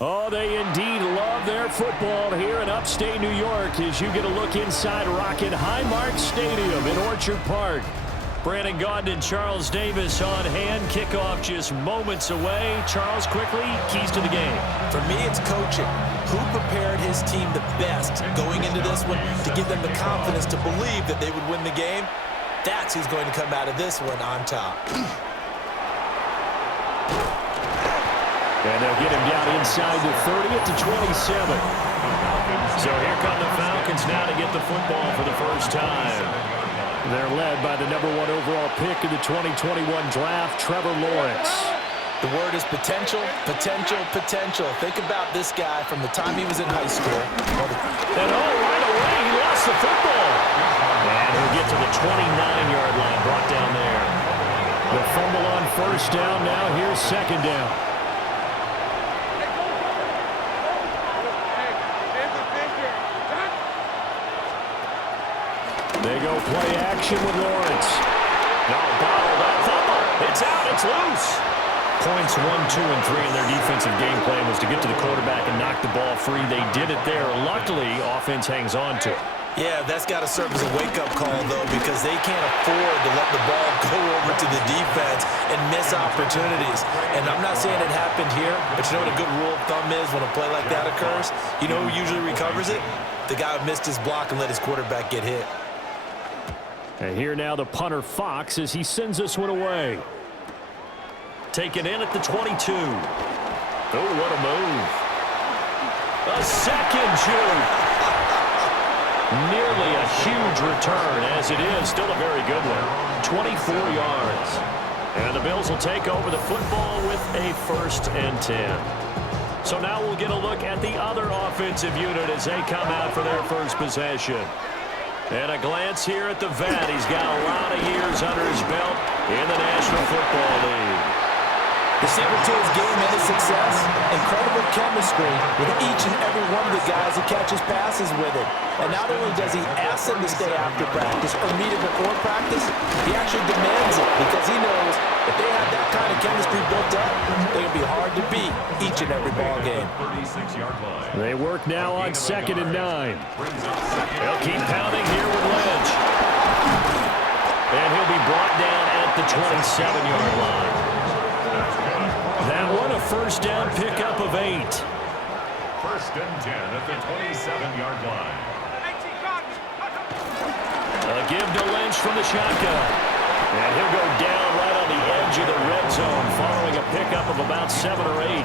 Oh, they indeed love their football here in upstate New York as you get a look inside Rocket Highmark Stadium in Orchard Park. Brandon Gaudin and Charles Davis on hand. Kickoff just moments away. Charles, quickly, keys to the game. For me, it's coaching. Who prepared his team the best going into this one to give them the confidence to believe that they would win the game? That's who's going to come out of this one on top. And they'll get him down inside the 30 at the 27. So here come the Falcons now to get the football for the first time. They're led by the #1 overall pick in the 2021 draft, Trevor Lawrence. The word is potential, potential, potential. Think about this guy from the time he was in high school. And right away, he lost the football. And he'll get to the 29-yard line, brought down there. The fumble on first down now. Here's second down. They go play action with Lawrence. No, bottled up. Fumble. It's out. It's loose. Points 1, 2, and 3 in their defensive game plan was to get to the quarterback and knock the ball free. They did it there. Luckily, offense hangs on to it. Yeah, that's got to serve as a wake-up call, though, because they can't afford to let the ball go over to the defense and miss opportunities. And I'm not saying it happened here, but you know what a good rule of thumb is when a play like that occurs? You know who usually recovers it? The guy who missed his block and let his quarterback get hit. And here now the punter Fox as he sends this one away. Taken in at the 22. Oh, what a move. A second shoot. Nearly a huge return as it is. Still a very good one. 24 yards. And the Bills will take over the football with a 1st and 10. So now we'll get a look at the other offensive unit as they come out for their first possession. And a glance here at the vet. He's got a lot of years under his belt in the National Football League. The secret to his game and his success, incredible chemistry with each and every one of the guys he catches passes with it. And not only does he ask them to stay after practice or meet him before practice, he actually demands it because he knows if they have that kind of chemistry built up, they're going to be hard to beat each and every ball game. They work now on 2nd and 9. They'll keep pounding here with Lynch. And he'll be brought down at the 27-yard line. That one a first down pickup of 8. 1st and 10 at the 27-yard line. A give to Lynch from the shotgun. And he'll go down right on the edge of the red zone following a pickup of about 7 or 8.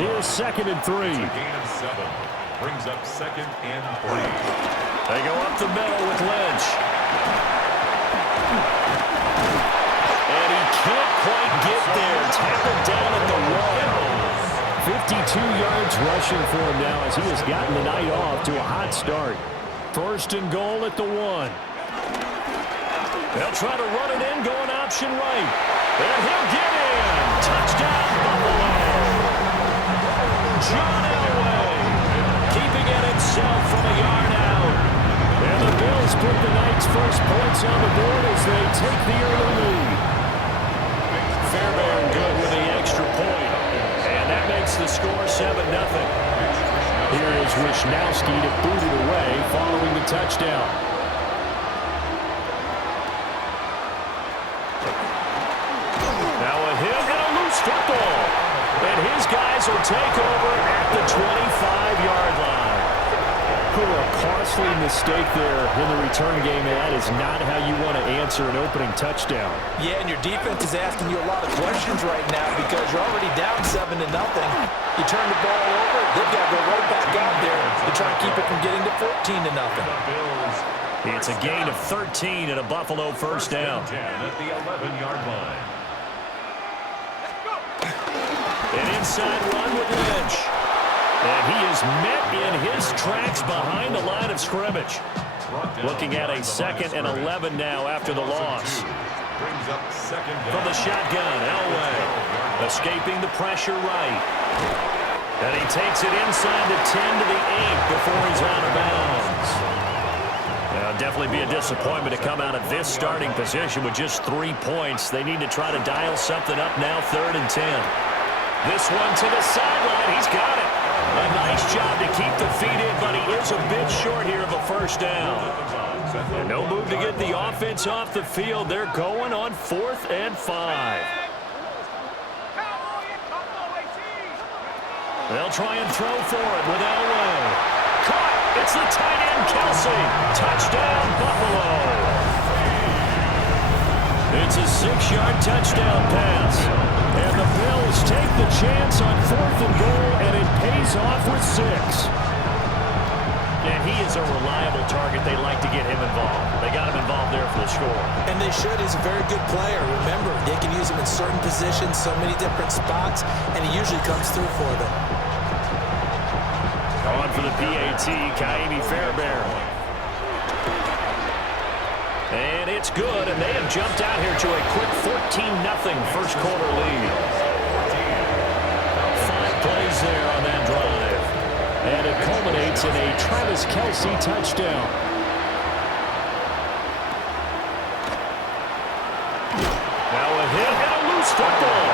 Here's 2nd and 3. Gain of 7. Brings up 2nd and 3. They go up the middle with Lynch. And he can't quite get there. Tackled down at the 1. 52 yards rushing for him now as he has gotten the night off to a hot start. 1st and goal at the 1. They'll try to run it in, going option right. And he'll get in. Touchdown, Buffalo. John Elway keeping it himself from a yard out. And the Bills put the night's first points on the board as they take the early lead. Fairbairn good with the extra point. And that makes the score 7-0. Here is Wisnowski to boot it away following the touchdown. Now a hit and a loose football. And his guys will take over at the 25-yard line. A costly mistake there in the return game, and that is not how you want to answer an opening touchdown. Yeah, and your defense is asking you a lot of questions right now because you're already down 7-0. You turn the ball over, they've got to go right back out there to try and keep it from getting to 14-0. It's a gain of 13 and a Buffalo first down. 10 at the 11-yard line. An inside run with Lynch. And he is met in his tracks behind the line of scrimmage. Looking at a 2nd and 11 now after the loss. From the shotgun, Elway escaping the pressure right. And he takes it inside the 10 to the 8 before he's out of bounds. Now, definitely be a disappointment to come out of this starting position with just 3 points. They need to try to dial something up now, 3rd and 10. This one to the sideline. He's got it. A nice job to keep the feet in, but he is a bit short here of a first down. And no move to get the offense off the field. They're going on 4th and 5. They'll try and throw for it with Elway. Caught. It's the tight end, Kelsey. Touchdown, Buffalo. It's a 6-yard touchdown pass. And the Bills take the chance on 4th and goal, and it pays off with 6. And he is a reliable target. They like to get him involved. They got him involved there for the score. And they should. He's a very good player. Remember, they can use him in certain positions, so many different spots, and he usually comes through for them. On for the PAT, Kaimi Fairbairn. And it's good, and they have jumped out here to a quick 14-0 first quarter lead. 5 plays there on that drive. And it culminates in a Travis Kelce touchdown. Now a hit and a loose football.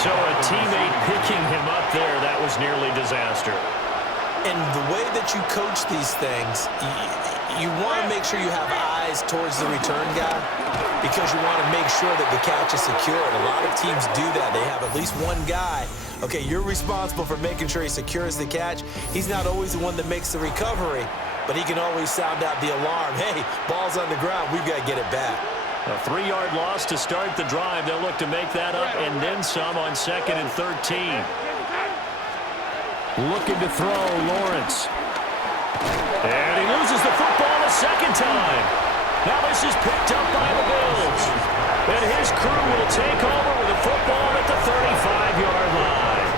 So a teammate picking him up there, that was nearly disaster. And the way that you coach these things, you want to make sure you have eyes towards the return guy because you want to make sure that the catch is secured. A lot of teams do that. They have at least one guy. Okay, you're responsible for making sure he secures the catch. He's not always the one that makes the recovery, but he can always sound out the alarm. Hey, ball's on the ground. We've got to get it back. A 3-yard loss to start the drive. They'll look to make that up and then some on 2nd and 13. Looking to throw, Lawrence. And he loses the football a second time. Now this is picked up by the Bills. And his crew will take over with the football at the 35-yard line.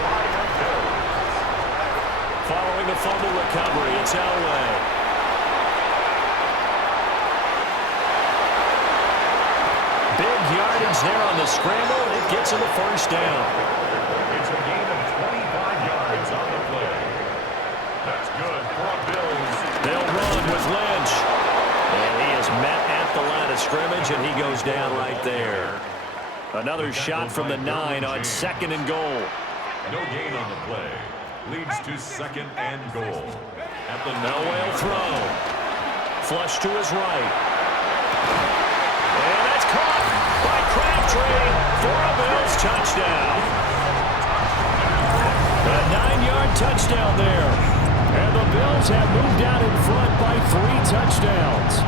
Following the fumble recovery, it's Elway. Big yardage there on the scramble. It gets him a first down. It's a gain of 25 yards on the play. That's good for the Bills. They'll run with Lynch. And he is met at the line of scrimmage, and he goes down right there. Another shot from the 9 on 2nd and goal. No gain on the play. Leads to 2nd and goal. At the Elway will throw. Flush to his right. And that's caught by Crabtree for a Bills touchdown. A 9-yard touchdown there. And the Bills have moved out in front by 3 touchdowns.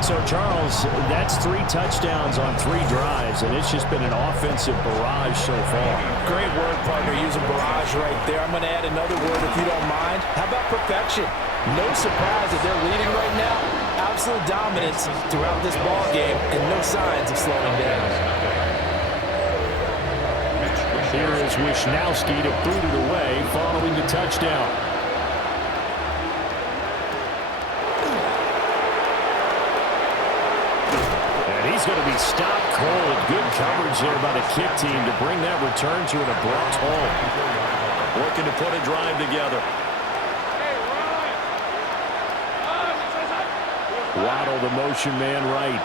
So, Charles, that's 3 touchdowns on 3 drives, and it's just been an offensive barrage so far. Great word, partner, using barrage right there. I'm going to add another word if you don't mind. How about perfection? No surprise that they're leading right now. Absolute dominance throughout this ball game and no signs of slowing down. Here is Wisnowski to boot it away following the touchdown. He's going to be stopped cold. Good coverage there by the kick team to bring that return to an abrupt halt. Looking to put a drive together. Waddle, the motion man right.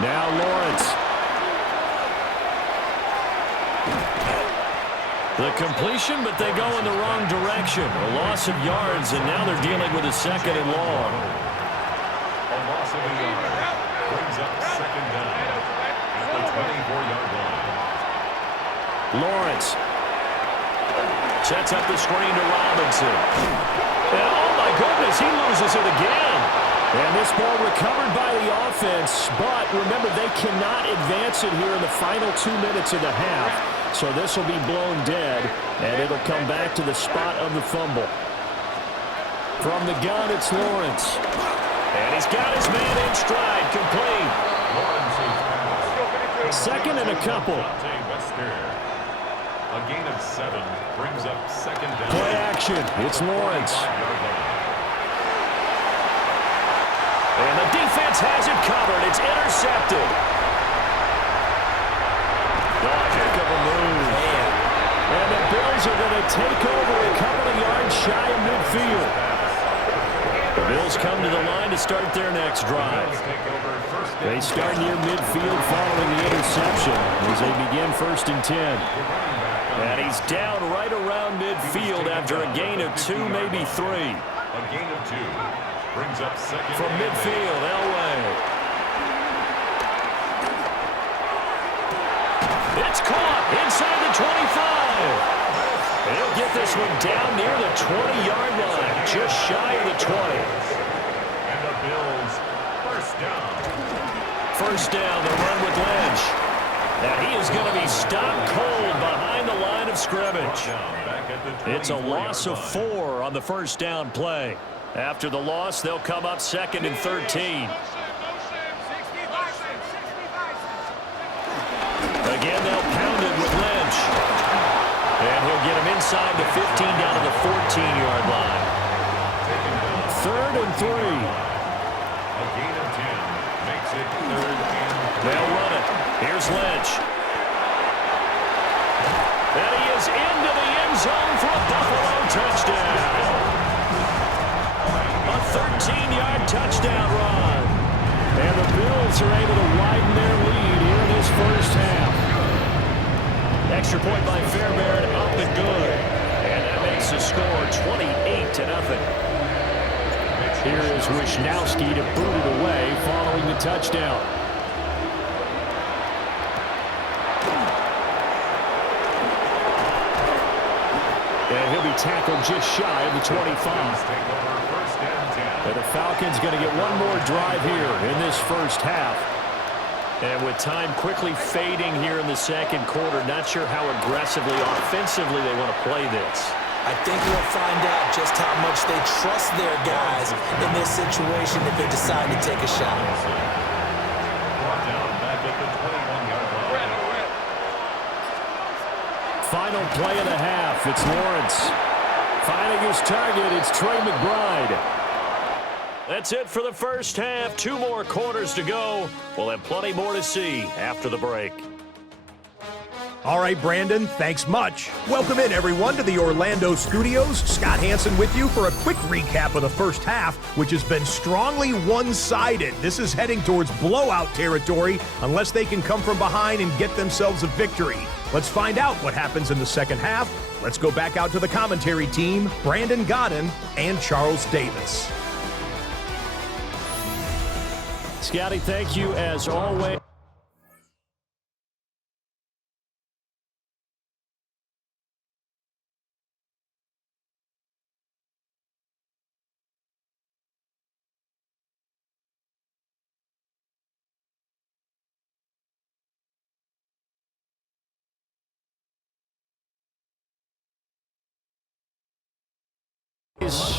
Now Lawrence. The completion, but they go in the wrong direction. A loss of yards, and now they're dealing with a 2nd and long. A loss of a yard. Brings up 2nd down at the 24-yard line. Lawrence sets up the screen to Robinson. And oh my goodness, he loses it again. And this ball recovered by the offense, but remember, they cannot advance it here in the final 2 minutes of the half. So this will be blown dead, and it'll come back to the spot of the fumble. From the gun, it's Lawrence. And he's got his man in stride, complete. 2nd and a couple. A gain of 7 brings up 2nd down. Play action. It's Lawrence. And the defense has it covered. It's intercepted. Oh, heck of a move. And the Bills are going to take over a couple of yards shy of midfield. The Bills come to the line to start their next drive. They start near midfield following the interception as they begin 1st and 10. And he's down right around midfield after a gain of 2, maybe 3. A gain of 2 brings up second. From midfield, Elway. It's caught inside the 25. And he'll get this one down near the 20-yard line, just shy of the 20. And the Bills first down. First down, the run with Lynch. And he is going to be stopped cold behind the line of scrimmage. It's a loss of 4 on the first down play. After the loss, they'll come up 2nd and 13. Again, they'll pound it with Lynch. And he'll get him inside the 15 down to the 14-yard line. 3rd and 3. A gain of 10 makes it 3rd and 3. They'll run it. Here's Lynch. And he is into the end zone for a Buffalo touchdown. A 13-yard touchdown run. And the Bills are able to widen their lead here in this first half. Extra point by Fairbairn up and good. And that makes the score 28-0. Here is Wisnowski to boot it away following the touchdown. And he'll be tackled just shy of the 25. And the Falcons going to get one more drive here in this first half. And with time quickly fading here in the second quarter, not sure how aggressively, offensively they want to play this. I think we'll find out just how much they trust their guys in this situation if they decide to take a shot. Brought down back at the 21-yard line. Final play of the half. It's Lawrence. Finding his target, it's Trey McBride. That's it for the first half. 2 more quarters to go. We'll have plenty more to see after the break. All right, Brandon, thanks much. Welcome in, everyone, to the Orlando studios. Scott Hansen with you for a quick recap of the first half, which has been strongly one-sided. This is heading towards blowout territory unless they can come from behind and get themselves a victory. Let's find out what happens in the second half. Let's go back out to the commentary team, Brandon Godden and Charles Davis. Scotty, thank you as always.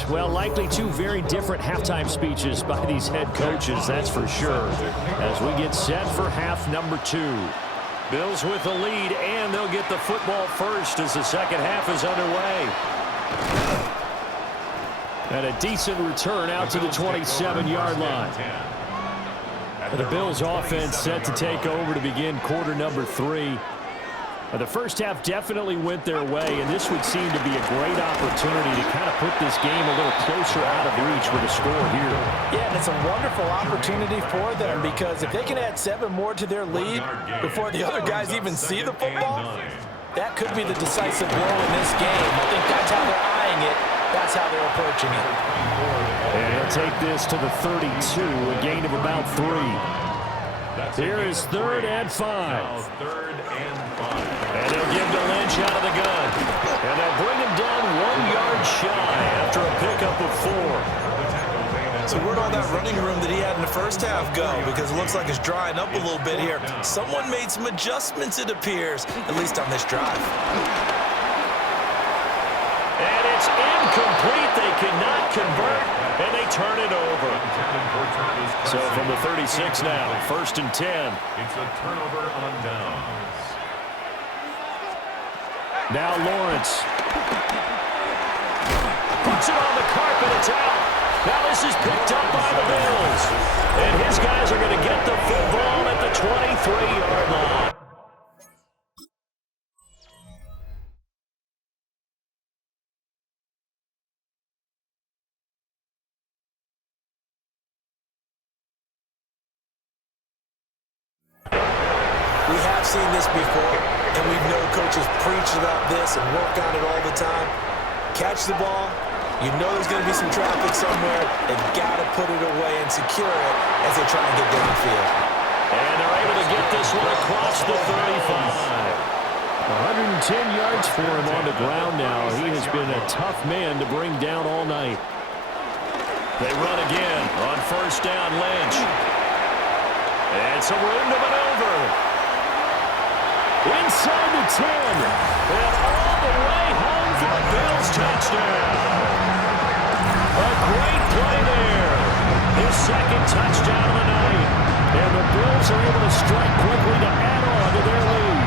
Well, likely 2 very different halftime speeches by these head coaches, that's for sure, as we get set for half number 2. Bills with the lead, and they'll get the football first as the second half is underway. And a decent return out to the 27-yard line. The Bills offense set to take over to begin quarter number 3. The first half definitely went their way, and this would seem to be a great opportunity to kind of put this game a little closer out of reach with a score here. Yeah, and it's a wonderful opportunity for them because if they can add 7 more to their lead before the other guys even see the football, that could be the decisive blow in this game. I think that's how they're eyeing it. That's how they're approaching it. And he'll take this to the 32, a gain of about 3. Here is 3rd and 5. 3rd and 5. And they'll give to Lynch out of the gun. And they'll bring him down 1 yard shy after a pickup of 4. So where'd all that running room that he had in the first half go? Because it looks like it's drying up a little bit here. Someone made some adjustments, it appears, at least on this drive. And it's incomplete. They cannot convert, and they turn it over. So from the 36 now, 1st and 10. It's a turnover on downs. Now Lawrence. Puts it on the carpet. It's out. Now this is picked up by the Bills. And his guys are going to get the football at the 23-yard line. I've seen this before, and we know coaches preach about this and work on it all the time. Catch the ball. You know there's going to be some traffic somewhere. They've got to put it away and secure it as they try and get downfield. And they're able to get this one across the 35. 110 yards for him on the ground now. He has been a tough man to bring down all night. They run again on first down, Lynch. And some room to maneuver. Inside the 10. And all the way home for a Bills touchdown. A great play there. His second touchdown of the night. And the Bills are able to strike quickly to add on to their lead.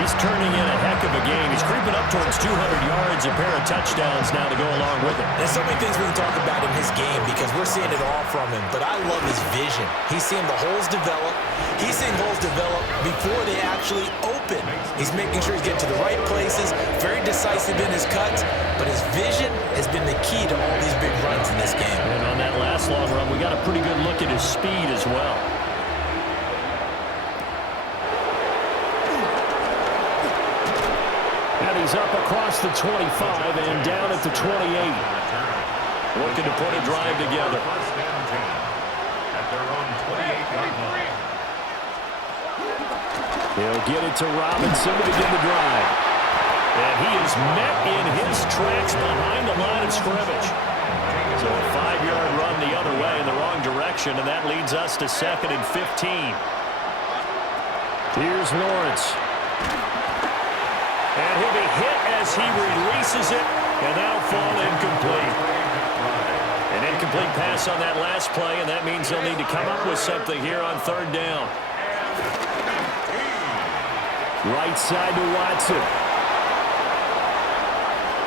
He's turning in a heck of a game. He's creeping up towards 200 yards, a pair of touchdowns now to go along with it. There's so many things we can talk about in his game because we're seeing it all from him, but I love his vision. He's seeing the holes develop. He's seeing holes develop before they actually open. He's making sure he's getting to the right places, very decisive in his cuts, but his vision has been the key to all these big runs in this game. And on that last long run, we got a pretty good look at his speed as well. He's up across the 25 and down at the 28. Looking to put a drive together. At their own 28-yard line. He'll get it to Robinson to begin the drive. And he is met in his tracks behind the line of scrimmage. So a 5-yard run the other way in the wrong direction, and that leads us to 2nd and 15. Here's Lawrence. And he'll be hit as he releases it, and that'll fall incomplete. An incomplete pass on that last play, and that means they'll need to come up with something here on 3rd down. Right side to Watson.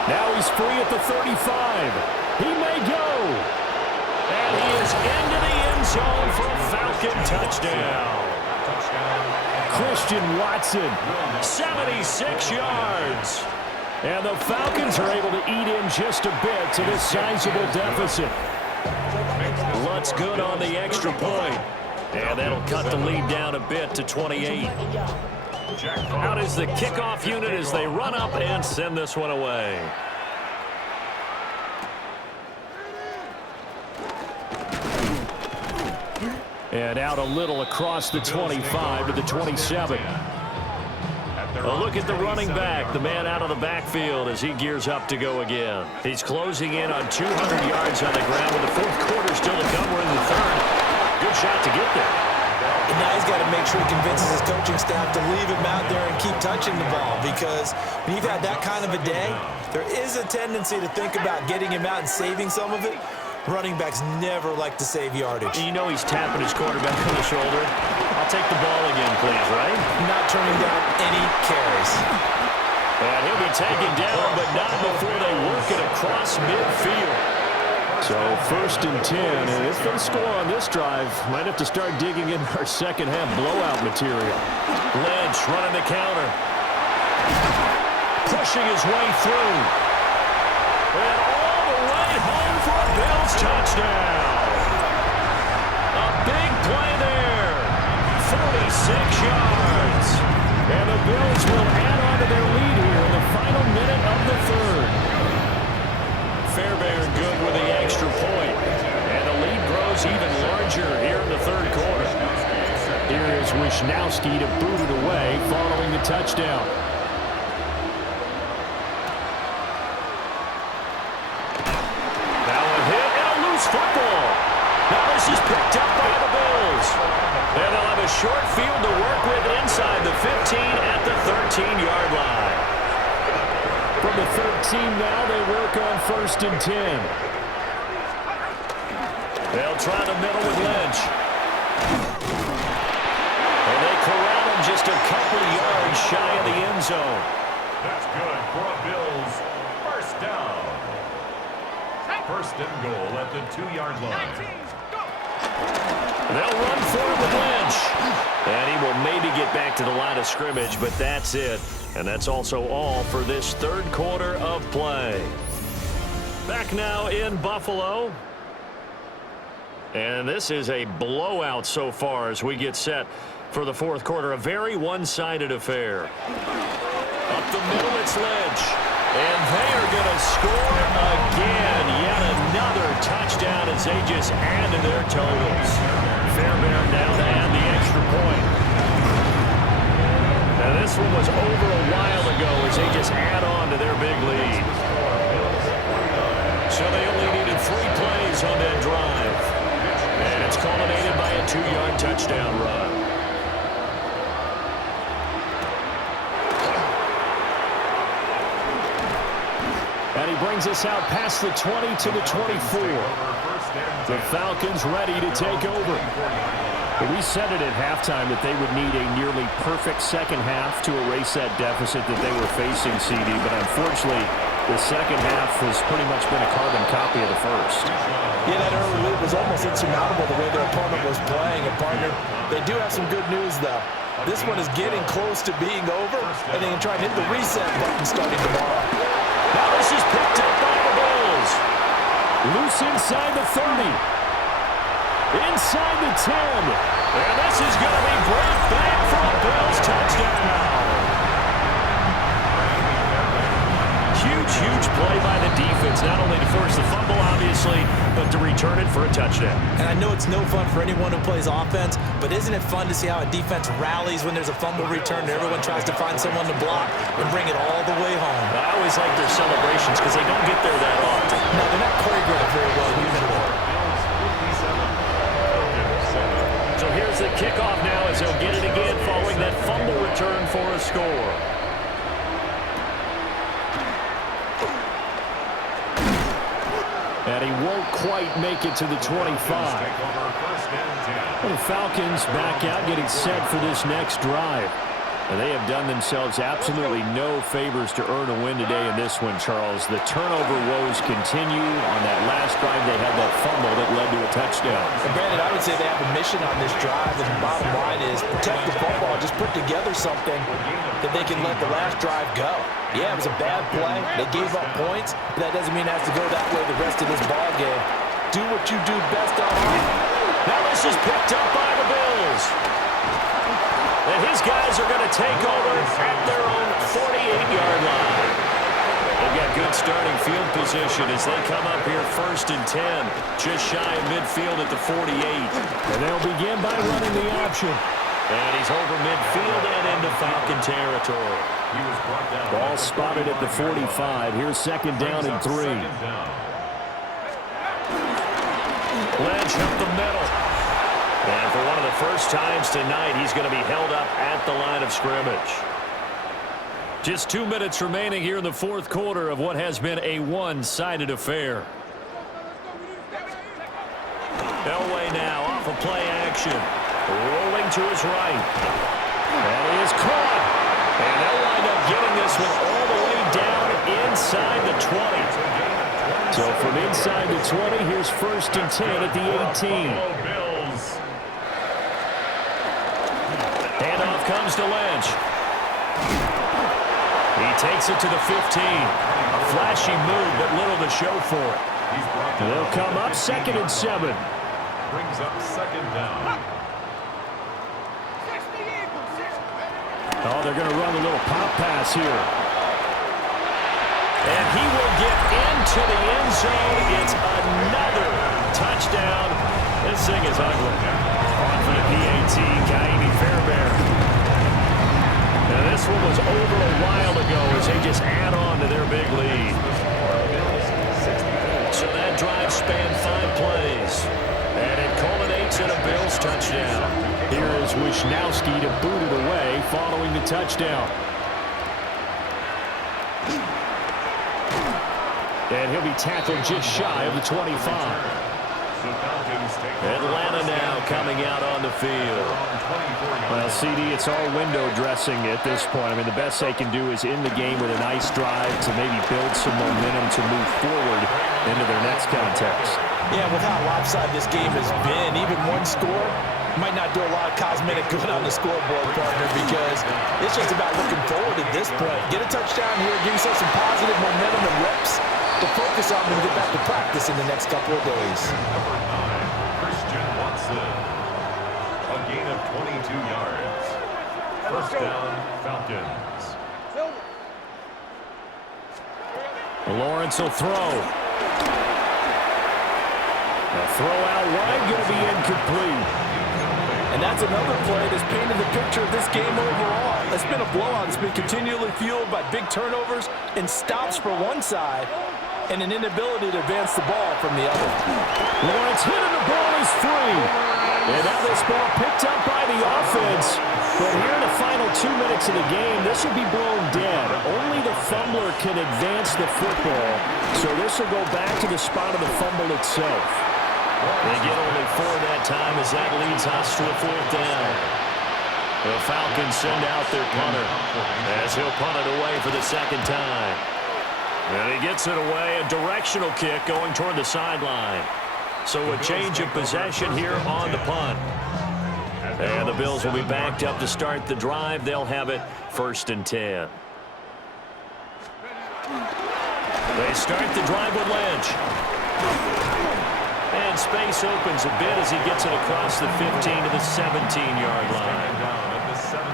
Now he's free at the 35. He may go. And he is into the end zone for a Falcon touchdown. Christian Watson, 76 yards. And the Falcons are able to eat in just a bit to this sizable deficit. Lutz good on the extra point. And that'll cut the lead down a bit to 28. Out is the kickoff unit as they run up and send this one away. And out a little across the 25 to the 27. A look at the running back, the man out of the backfield as he gears up to go again. He's closing in on 200 yards on the ground with the 4th quarter still to come. We're in the 3rd. Good shot to get there. And now he's got to make sure he convinces his coaching staff to leave him out there and keep touching the ball, because when you've had that kind of a day, there is a tendency to think about getting him out and saving some of it. Running backs never like to save yardage. You know he's tapping his quarterback on the shoulder. I'll take the ball again, please, right? Not turning down any carries. And he'll be taken down, but not before they work it across midfield. So 1st and 10, and if they score on this drive, might have to start digging in our second half blowout material. Lynch running the counter. Pushing his way through. And all the way home for a Bills touchdown. A big play there. 46 yards. And the Bills will add on to their lead here in the final minute of the 3rd. Fairbairn good with the extra point. And the lead grows even larger here in the 3rd quarter. Here is Wisnowski to boot it away following the touchdown. Now a hit and a loose football. Now this is picked up by the Bills. And they'll have a short field to work with inside the 15 at the 13-yard line. From the 13 now, they work on 1st and 10. They'll try the middle with Lynch. And they corral him just a couple yards shy of the end zone. That's good for a Bills 1st down. 1st and goal at the 2-yard line. They'll run for him with Lynch. And he will maybe get back to the line of scrimmage, but that's it. And that's also all for this 3rd quarter of play. Back now in Buffalo. And this is a blowout so far as we get set for the fourth quarter. A very one-sided affair. Up the middle, it's Lynch. And they are going to score again. Yet another touchdown as they just add to their totals. Fairbairn now to add the extra point. Now this one was over a while ago as they just add on to their big lead. So they only needed 3 plays on that drive. And it's culminated by a 2-yard touchdown run. And he brings us out past the 20 to the 24. The Falcons ready to take over. We said it at halftime that they would need a nearly perfect second half to erase that deficit that they were facing, CD. But unfortunately, the second half has pretty much been a carbon copy of the first. Yeah, that early lead was almost insurmountable the way their opponent was playing. And, partner, they do have some good news, though. This one is getting close to being over, and they can try and hit the reset button starting tomorrow. Now this is picked up by the Bills. Loose inside the 30. Inside the 10. And this is going to be brought back for a Bills touchdown. Huge play by the defense, not only to force the fumble, obviously, but to return it for a touchdown. And I know it's no fun for anyone who plays offense, but isn't it fun to see how a defense rallies when there's a fumble return and everyone tries to find someone to block and bring it all the way home? I always like their celebrations because they don't get there that often. No, they're not choreographed very well usually. So here's the kickoff now as they'll get it again following that fumble return for a score. And he won't quite make it to the 25. Well, the Falcons back out getting set for this next drive. And they have done themselves absolutely no favors to earn a win today in this one, Charles. The turnover woes continue. On that last drive, they had that fumble that led to a touchdown. And Brandon, I would say they have a mission on this drive, and the bottom line is protect the football. Just put together something that they can let the last drive go. Yeah, it was a bad play. They gave up points, but that doesn't mean it has to go that way the rest of this ball game. Do what you do best on offense. Now this is picked up by the Bills. And his guys are going to take over at their own 48-yard line. They've got good starting field position as they come up here 1st and 10, just shy of midfield at the 48. And they'll begin by running the option. And he's over midfield and into Falcon territory. Ball spotted at the 45. Here's 2nd down and 3. Lynch up the middle. And for one of the first times tonight, he's going to be held up at the line of scrimmage. Just 2 minutes remaining here in the fourth quarter of what has been a one-sided affair. Elway now off of play action. Rolling to his right. And he is caught. And they'll wind up getting this one all the way down inside the 20. So from inside the 20, here's 1st and 10 at the 18. Handoff comes to Lynch. He takes it to the 15. A flashy move, but little to show for it. They'll come up 2nd and 7. Brings up 2nd down. Oh, they're going to run a little pop pass here. And he will get into the end zone. It's another touchdown. This thing is ugly. On for the PAT, Kaimi Fairbairn. Now this one was over a while ago as they just add on to their big lead. So that drive spanned 5 plays. And it culminates in a Bills touchdown. Here is Wisnowski to boot it away following the touchdown. And he'll be tackled just shy of the 25. Atlanta now coming out on the field. Well, CD, it's all window dressing at this point. I mean, the best they can do is end the game with a nice drive to maybe build some momentum to move forward into their next contest. Yeah, with how lopsided this game has been, even one score might not do a lot of cosmetic good on the scoreboard, partner, because it's just about looking forward at this point. Get a touchdown here, give yourself some positive momentum and reps to focus on when you get back to practice in the next couple of days. Johnson. A gain of 22 yards. First down, Falcons. Lawrence will throw. A throw out wide, going to be incomplete. And that's another play that's painted the picture of this game overall. It's been a blowout. It's been continually fueled by big turnovers and stops for one side and an inability to advance the ball from the other. Lawrence hit and the ball is free. And now this ball picked up by the offense. But here in the final 2 minutes of the game, this will be blown dead. Only the fumbler can advance the football. So this will go back to the spot of the fumble itself. They get only 4 that time as that leads us to a 4th down. The Falcons send out their punter as he'll punt it away for the second time. And he gets it away, a directional kick going toward the sideline. So a change of possession here on the punt. And the Bills will be backed up to start the drive. They'll have it 1st and 10. They start the drive with Lynch. And space opens a bit as he gets it across the 15 to the 17-yard line.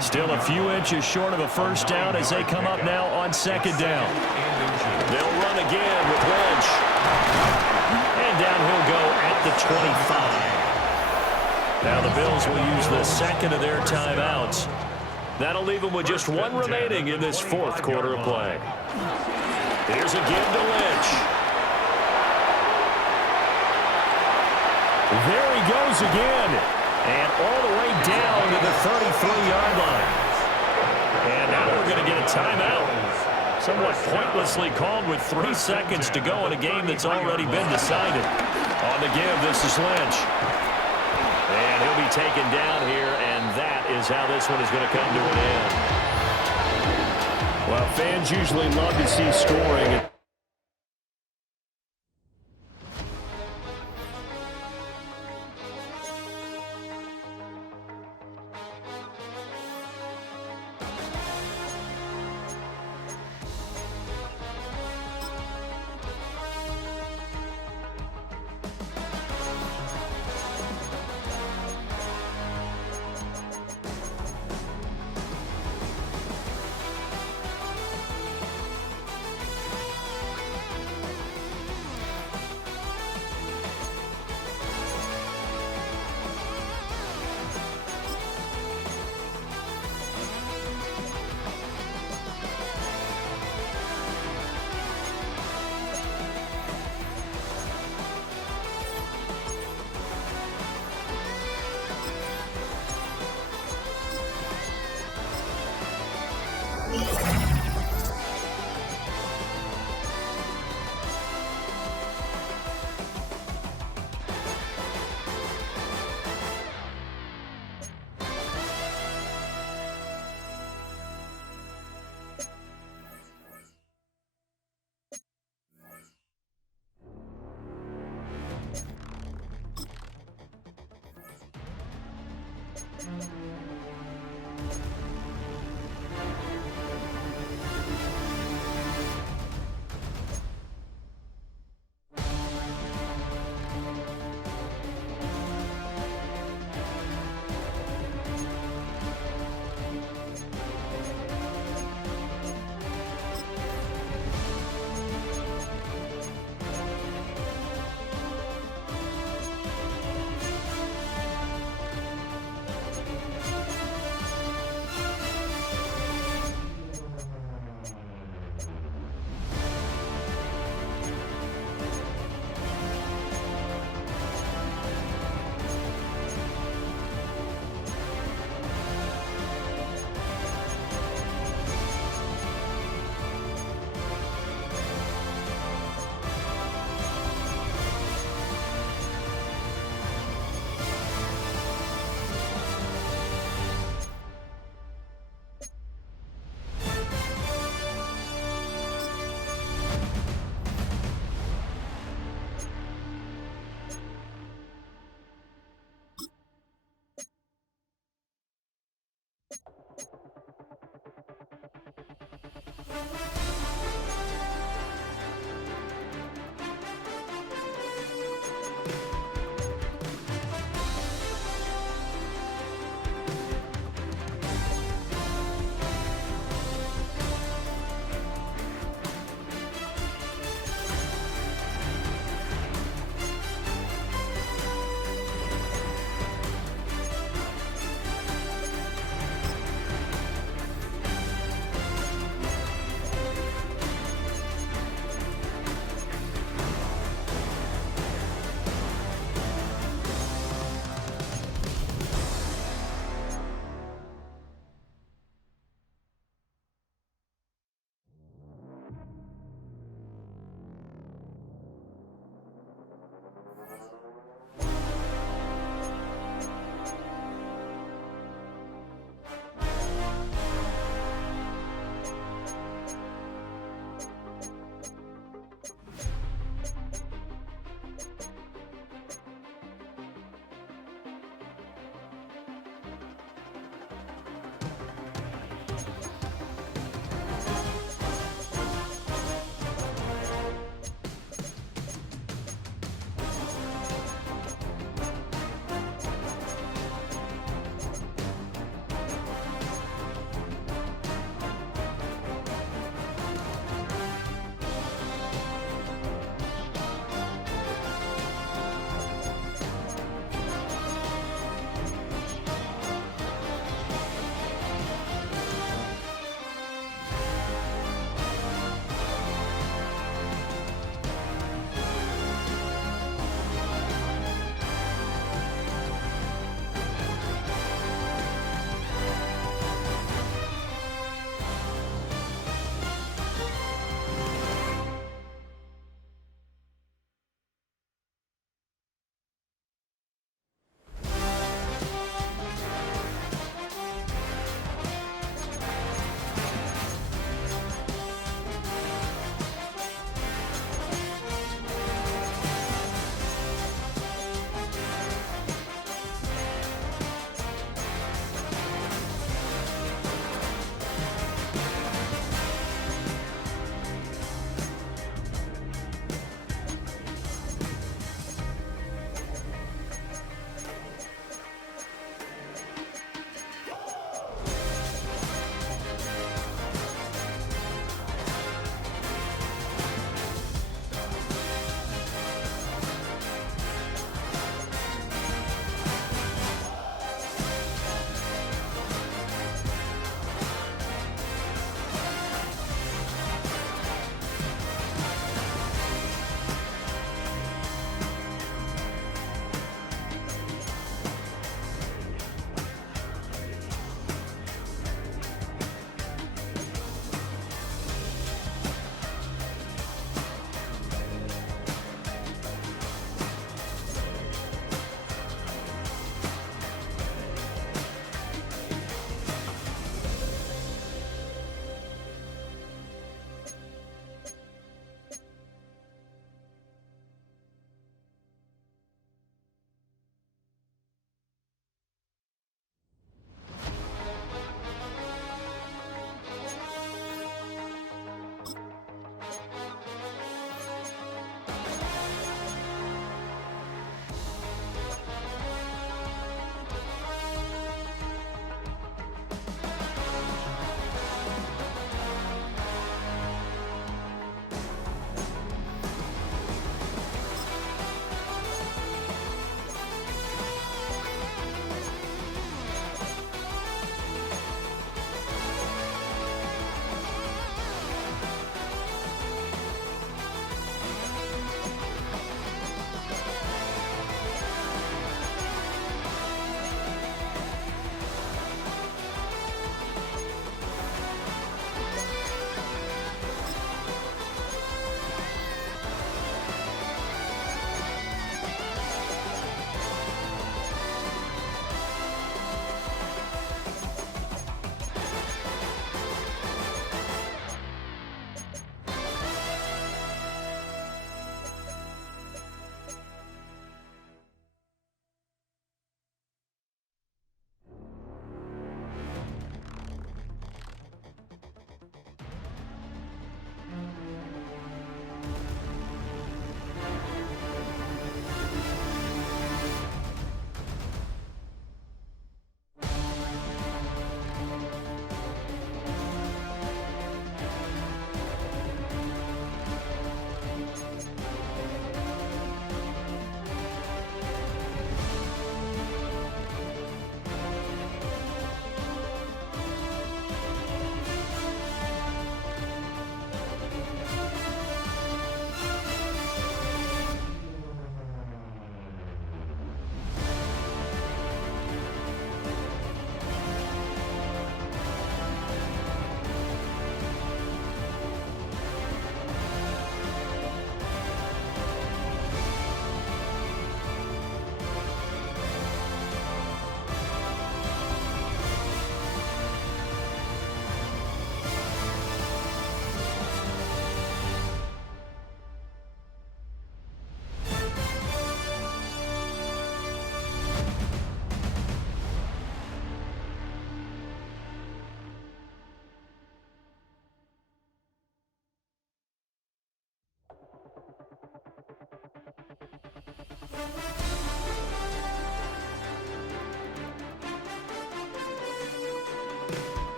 Still a few inches short of a first down as they come up now on 2nd down. They'll run again with Lynch. And down he'll go at the 25. Now the Bills will use the second of their timeouts. That'll leave them with just 1 remaining in this 4th quarter of play. Here's a give to Lynch. There he goes again. And all the way down to the 33-yard line. And now we're going to get a timeout. Somewhat pointlessly called with 3 seconds to go in a game that's already been decided. On the give, this is Lynch. And he'll be taken down here, and that is how this one is going to come to an end. Well, fans usually love to see scoring.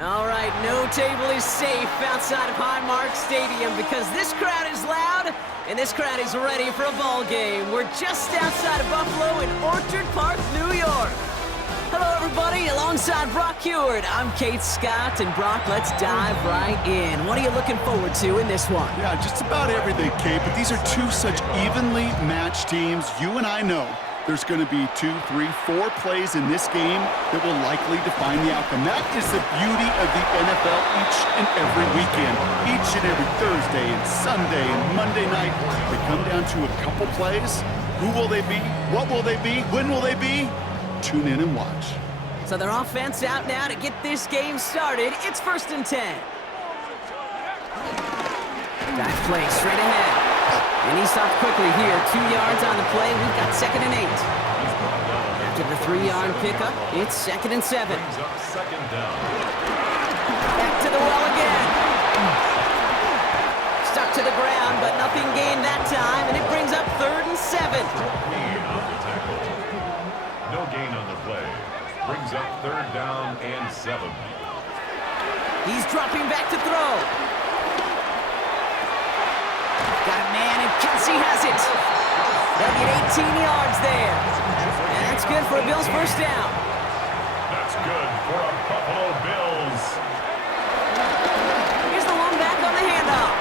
All right, no table is safe outside of Highmark Stadium because this crowd is loud and this crowd is ready for a ball game. We're just outside of Buffalo in Orchard Park, New York. Hello, everybody. Alongside Brock Heward, I'm Kate Scott, and Brock, let's dive right in. What are you looking forward to in this one? Yeah, just about everything, Kate, but these are two such evenly matched teams. You and I know there's going to be 2, 3, 4 plays in this game that will likely define the outcome. That is the beauty of the NFL each and every weekend. Each and every Thursday and Sunday and Monday night, they come down to a couple plays. Who will they be? What will they be? When will they be? Tune in and watch. So their offense out now to get this game started. It's 1st and 10. Dive play straight ahead. And he stopped quickly here. 2 yards on the play. We've got 2nd and 8. After the 3-yard pickup, it's 2nd and 7. Back to the well again. Stuck to the ground, but nothing gained that time, and it brings up 3rd and 7. No gain on the play. Brings up 3rd down and 7. He's dropping back to throw. Got a man, and Kelsey has it. They'll get 18 yards there. And that's good for a Bills 1st down. That's good for a Buffalo Bills. Here's the one back on the handoff.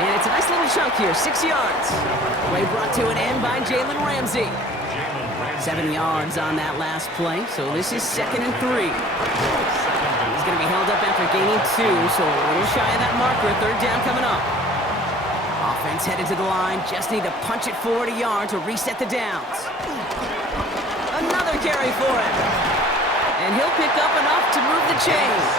And it's a nice little chunk here, 6 yards. Play brought to an end by Jalen Ramsey. 7 yards on that last play, so this is 2nd and 3. He's going to be held up after gaining 2, so a little shy of that marker. 3rd down coming up. Offense headed to the line, just need to punch it 40 yards to reset the downs. Another carry for him. And he'll pick up enough to move the chains.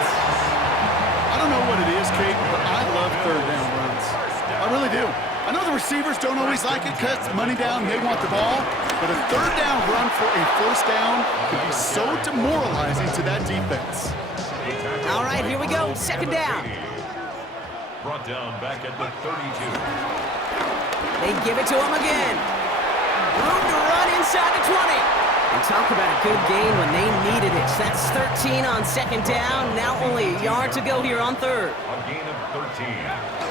I don't know what it is, Kate, but I love 3rd down runs. I really do. I know the receivers don't always like it because money down, they want the ball, but a 3rd down run for a 1st down can be so demoralizing to that defense. All right, here we go, 2nd down. Brought down back at the 32. They give it to him again. Room to run inside the 20. And talk about a good game when they needed it. So that's 13 on 2nd down. Now only a yard to go here on 3rd. A gain of 13.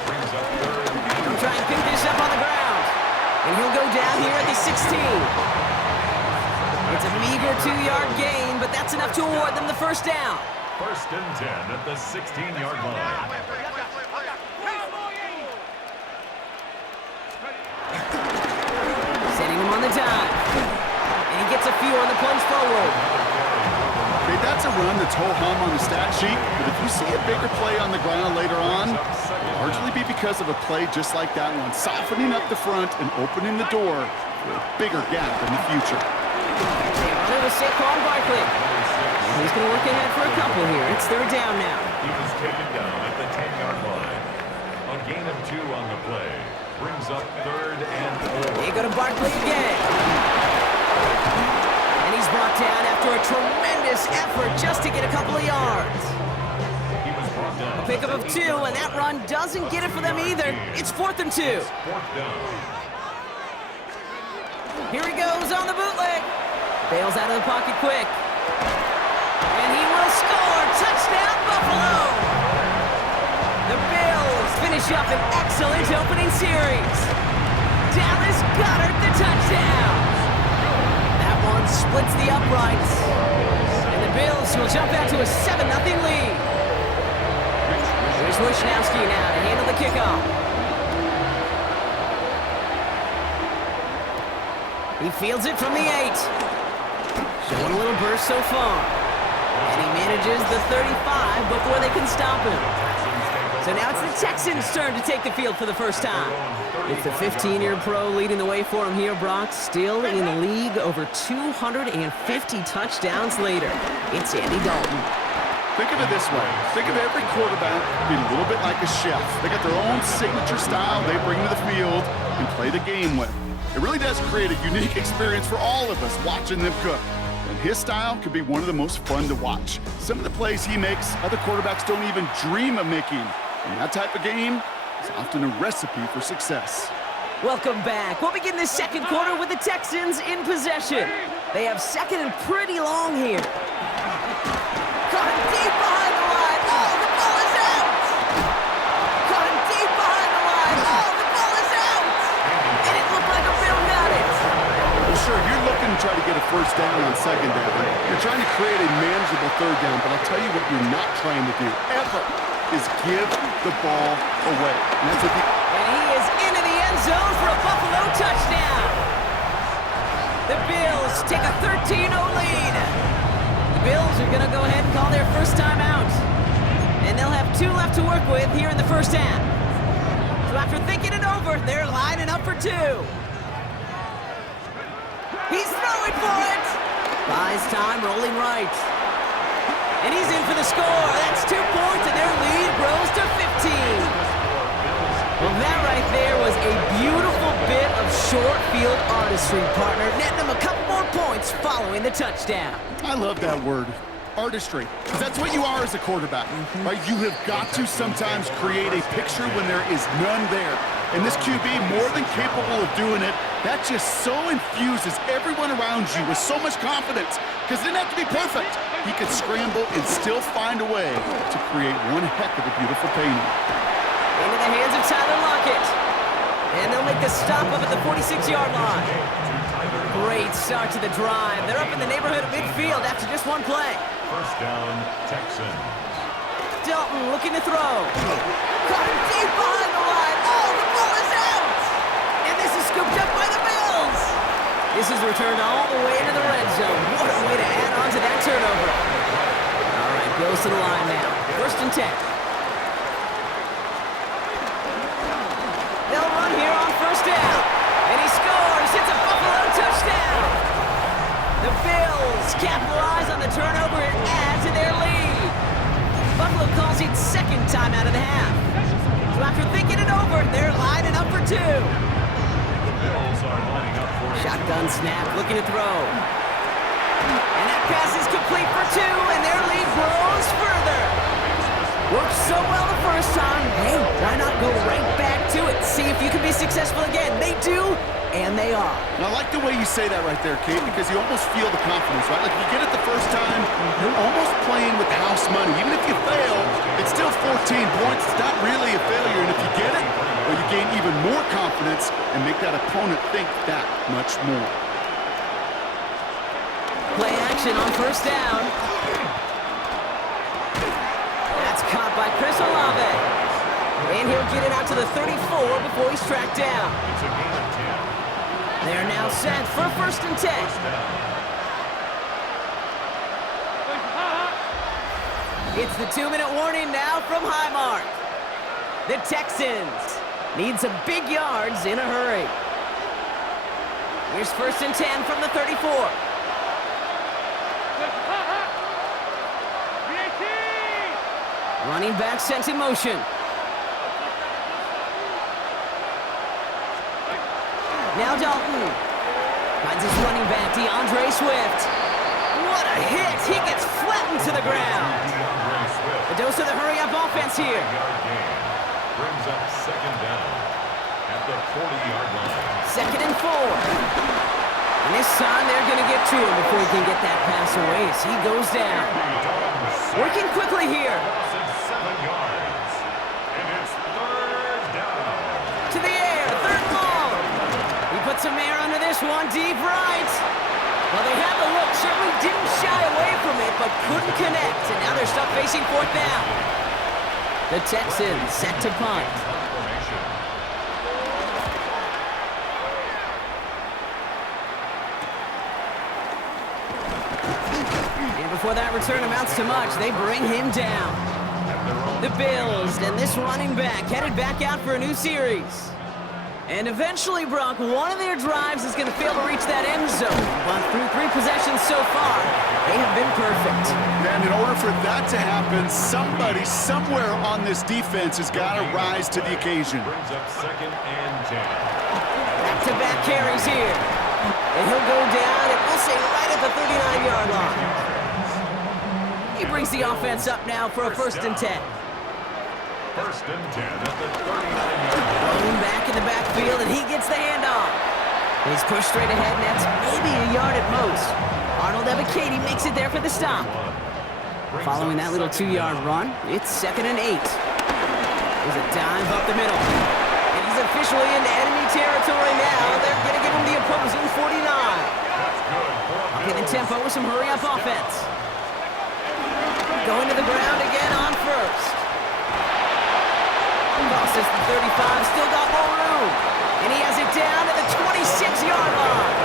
Brings up 3rd. He'll try and pick this up on the ground. And he'll go down here at the 16. It's a meager 2-yard gain, but that's enough to award them the 1st down. 1st and 10 at the 16-yard line. Getting him on the dive. And he gets a few on the plunge forward. Okay, that's a run that's ho-hum on the stat sheet, but if you see a bigger play on the ground later on, it'll largely be because of a play just like that one, softening up the front and opening the door for a bigger gap in the future. They run it with Saquon Barkley. And he's going to work ahead for a couple here. It's third down now. He was taken down at the 10-yard line. A gain of 2 on the play. Brings up 3rd and 4. They go to Barkley again. And he's brought down after a tremendous effort just to get a couple of yards. He was brought down. A pickup of 2, and that run doesn't get it for them either. It's 4th and 2. 4th down. Here he goes on the bootleg. Bails out of the pocket quick. And he will score. Touchdown, Buffalo. The Bills finish up an excellent opening series. Dallas Goedert the touchdown. That one splits the uprights. And the Bills will jump out to a 7-0 lead. Here's Wishnowski now to handle the kickoff. He fields it from the 8. Showing a little burst so far. And he manages the 35 before they can stop him. So now it's the Texans' turn to take the field for the first time. It's the 15-year pro leading the way for him here, Brock. Still in the league over 250 touchdowns later. It's Andy Dalton. Think of it this way. Think of every quarterback being a little bit like a chef. They got their own signature style they bring to the field and play the game with. It really does create a unique experience for all of us watching them cook. And his style could be one of the most fun to watch. Some of the plays he makes, other quarterbacks don't even dream of making. And that type of game is often a recipe for success. Welcome back. We'll begin the second quarter with the Texans in possession. They have second and pretty long here. Caught him deep behind the line. Oh, the ball is out! Caught him deep behind the line. Oh, the ball is out! And it looked like a Bill got it. Well, sure, you're looking to try to get a first down on second down. You're trying to create a manageable third down, but I'll tell you what you're not trying to do, ever, is give the ball away. And that's what And he is into the end zone for a Buffalo touchdown. The Bills take a 13-0 lead. The Bills are going to go ahead and call their first time out. And they'll have 2 left to work with here in the first half. So after thinking it over, they're lining up for 2. He's throwing for it. Buys time, rolling right. And he's in for the score. That's 2 points, and their lead grows to 15. Well, that right there was a beautiful bit of short field artistry, partner, netting them a couple more points following the touchdown. I love that word, artistry, because that's what you are as a quarterback, right? You have got to sometimes create a picture when there is none there. And this QB, more than capable of doing it, that just so infuses everyone around you with so much confidence, because it didn't have to be perfect. He could scramble and still find a way to create one heck of a beautiful painting. Into the hands of Tyler Lockett. And they'll make the stop up at the 46-yard line. Great start to the drive. They're up in the neighborhood of midfield after just one play. First down, Texans. Dalton looking to throw. Caught him deep behind the line. Oh, the ball is out! And this is scooped up by the Bills. This is returned all the way into the red zone. What a way to add on to that turnover. All right, goes to the line now. First and 10. They'll run here on first down. And he scores. It's a Buffalo touchdown. The Bills capitalize on the turnover and add to their lead. Buffalo calls it second time out of the half. So after thinking it over, they're lining up for 2. The Bills are lining up for Shotgun snap, looking to throw. And that pass is complete for 2, and their lead grows further. Worked so well the first time. Hey, why not go right back to it? See if you can be successful again. They do, and they are. And I like the way you say that right there, Kate, because you almost feel the confidence, right? Like, if you get it the first time, you're almost playing with house money. Even if you fail, it's still 14 points. It's not really a failure. And if you get it, well, you gain even more confidence and make that opponent think that much more. Play action on first down. That's caught by Chris Olave. And he'll get it out to the 34 before he's tracked down. It's a gain of 10. They're now set for 1st and 10. It's the 2-minute warning now from Highmark. The Texans need some big yards in a hurry. Here's 1st and 10 from the 34. Running back sent in motion. Now Dalton finds his running back, DeAndre Swift. What a hit! He gets flattened to the ground. A dose of the hurry-up offense here. Brings up 2nd down at the 40-yard line. 2nd and 4. And this time they're going to get to him before he can get that pass away as he goes down. Working quickly here. 7 yards. And it's 3rd down. To the air, 3rd long. He puts some air under this one, deep right. Well, they had the look, certainly didn't shy away from it, but couldn't connect. And now they're stuck facing 4th down. The Texans set to punt. And before that return amounts to much, they bring him down. The Bills and this running back headed back out for a new series. And eventually, Brock, one of their drives is going to fail to reach that end zone. But through 3 possessions so far, they have been perfect. And in order for that to happen, somebody somewhere on this defense has got to rise to the occasion. Brings up 2nd and 10. Back-to-back carries here. And he'll go down, and we'll say right at the 39-yard line. He brings the offense up now for a 1st and 10. 1st and 10 at the 39-yard line. Thrown back in the backfield, and he gets the handoff. He's pushed straight ahead, and that's maybe a yard at most. Arnold Ebiketie makes it there for the stop. Following that little 2-yard run, it's 2nd and 8. There's a dive up the middle. And he's officially into enemy territory now. They're going to give him the opposing 49. Getting tempo with some hurry-up offense. Going to the ground again on 1st. Crosses the 35, still got more room. And he has it down at the 26-yard line.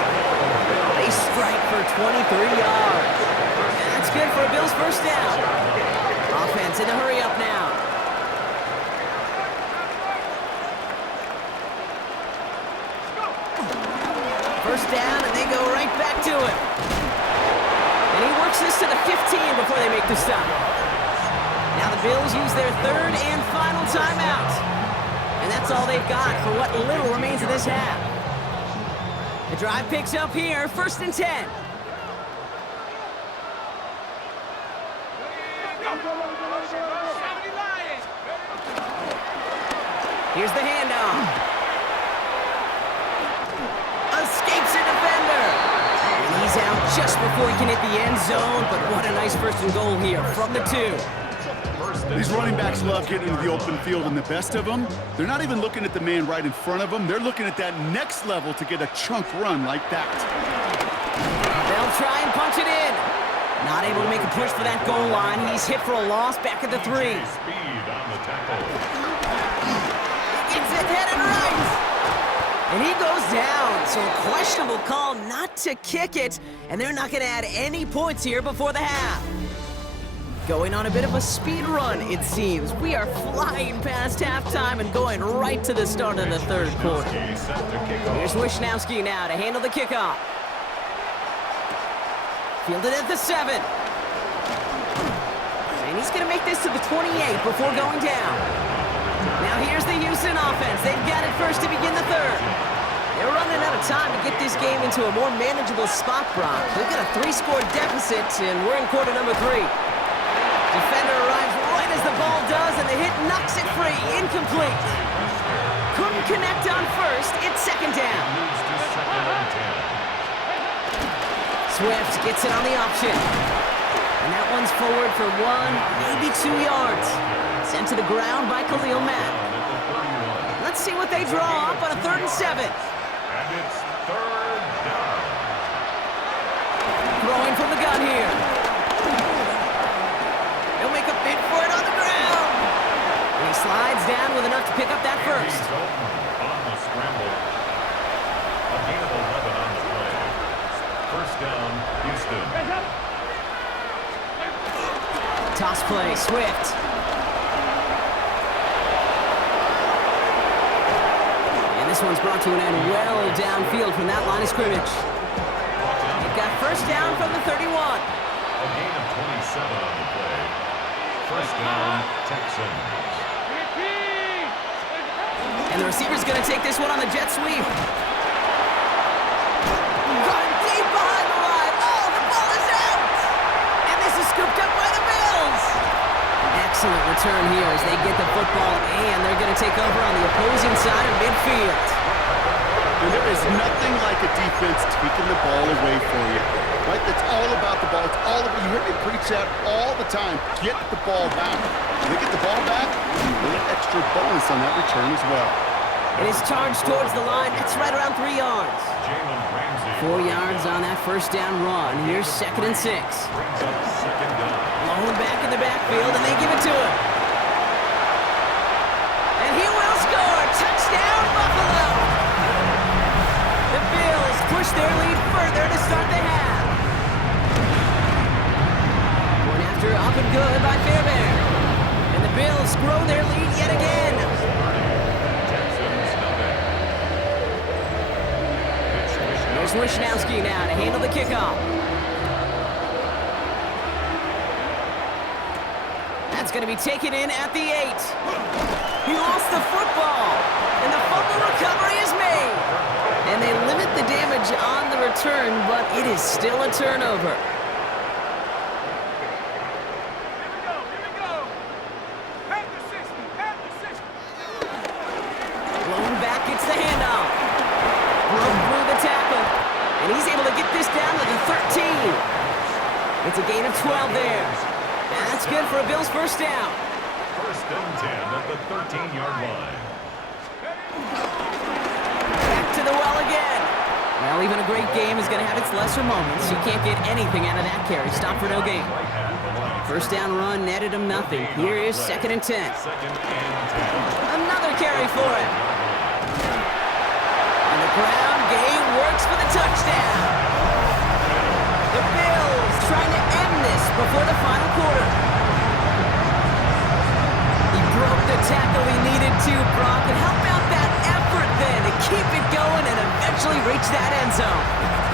They strike for 23 yards. And that's good for a Bills 1st down. Offense in the hurry-up now. First down, and they go right back to it. And he works this to the 15 before they make the stop. Now the Bills use their 3rd and final timeout. And that's all they've got for what little remains of this half. The drive picks up here, 1st and 10. Here's the handoff. Escapes a defender. And he's out just before he can hit the end zone, but what a nice 1st and goal here from the 2. These running backs love getting into the open field, and the best of them, they're not even looking at the man right in front of them. They're looking at that next level to get a chunk run like that. They'll try and punch it in. Not able to make a push for that goal line. He's hit for a loss back at the 3. Speed on the tackle. Gets it headed right. And he goes down. So a questionable call not to kick it. And they're not going to add any points here before the half. Going on a bit of a speed run, it seems. We are flying past halftime and going right to the start of the 3rd quarter. Here's Wishnowski now to handle the kickoff. Fielded at the 7. And he's going to make this to the 28 before going down. Now here's the Houston offense. They've got it first to begin the 3rd. They're running out of time to get this game into a more manageable spot, Brock. They've got a 3-score deficit, and we're in quarter number 3. Defender arrives right as the ball does, and the hit knocks it free. Incomplete. Couldn't connect on 1st. It's 2nd down. Swift gets it on the option. And that one's forward for 1, maybe 2 yards. Sent to the ground by Khalil Mack. Let's see what they draw up on a 3rd and 7. And it's 3rd down. Throwing from the gun here. He'll make a bid for it on the ground. And he slides down with enough to pick up that 1st. On the scramble. A gain of 11 on the play. First down, Houston. Toss play, Swift. And this one's brought to an end well downfield from that line of scrimmage. They've got first down from the 31. A gain of 27 on the play. First down, Texans. And the receiver's going to take this one on the jet sweep. Run deep behind the line. Oh, the ball is out! And this is scooped up by the Bills. Excellent return here as they get the football, and they're going to take over on the opposing side of midfield. And there is nothing like a defense taking the ball away for you. Right? That's all about the ball. It's all about, you hear me preach that all the time. Get the ball back. When they get the ball back, a little extra bonus on that return as well. It is charged towards the line. It's right around 3 yards. 4 yards on that first down run. Here's 2nd and 6. Blown back in the backfield, and they give it to him. And he will score. Touchdown, Buffalo. The Bills push their lead further to start the half. Going after up and good by Fairbairn. And the Bills grow their lead yet again. There's Wishnowski now to handle the kickoff. That's going to be taken in at the 8. He lost the football, and the fumble recovery is made. And they limit the damage on the return, but it is still a turnover. Blown back, it's the handoff. Broke through the tackle, and he's able to get this down to the 13. It's a gain of 12 there. That's good for a Bills first down. First and 10 at the 13-yard line. Back to the well again. Well, even a great game is going to have its lesser moments. You can't get anything out of that carry. Stop for no gain. First down run netted him nothing. Here is 2nd and 10. Another carry for him. And the ground game works for the touchdown. The Bills trying to end this before the final quarter. He broke the tackle he needed to, Brock, and help out that effort then to keep it going and eventually reach that end zone.